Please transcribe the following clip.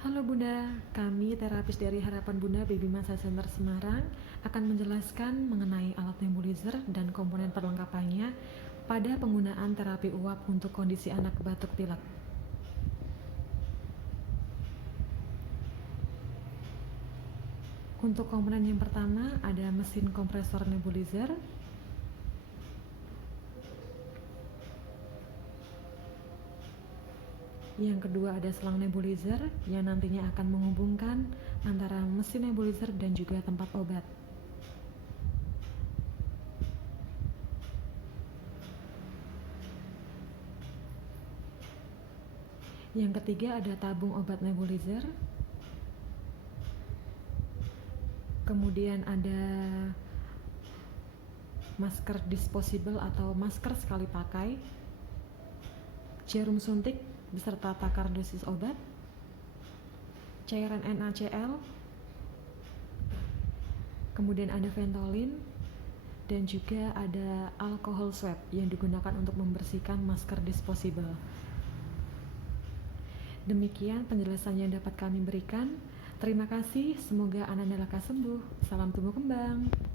Halo Bunda, kami terapis dari Harapan Bunda Baby Masa Center Semarang akan menjelaskan mengenai alat nebulizer dan komponen perlengkapannya pada penggunaan terapi uap untuk kondisi anak batuk pilek. Untuk komponen yang pertama ada mesin kompresor nebulizer, yang kedua ada selang nebulizer yang nantinya akan menghubungkan antara mesin nebulizer dan juga tempat obat. Yang ketiga ada tabung obat nebulizer. Kemudian ada masker disposable atau masker sekali pakai, jarum suntik beserta takar dosis obat, cairan NaCl, kemudian ada Ventolin, dan juga ada alkohol swab yang digunakan untuk membersihkan masker disposable. Demikian penjelasan yang dapat kami berikan. Terima kasih, semoga anak-anak lekas sembuh. Salam tumbuh kembang.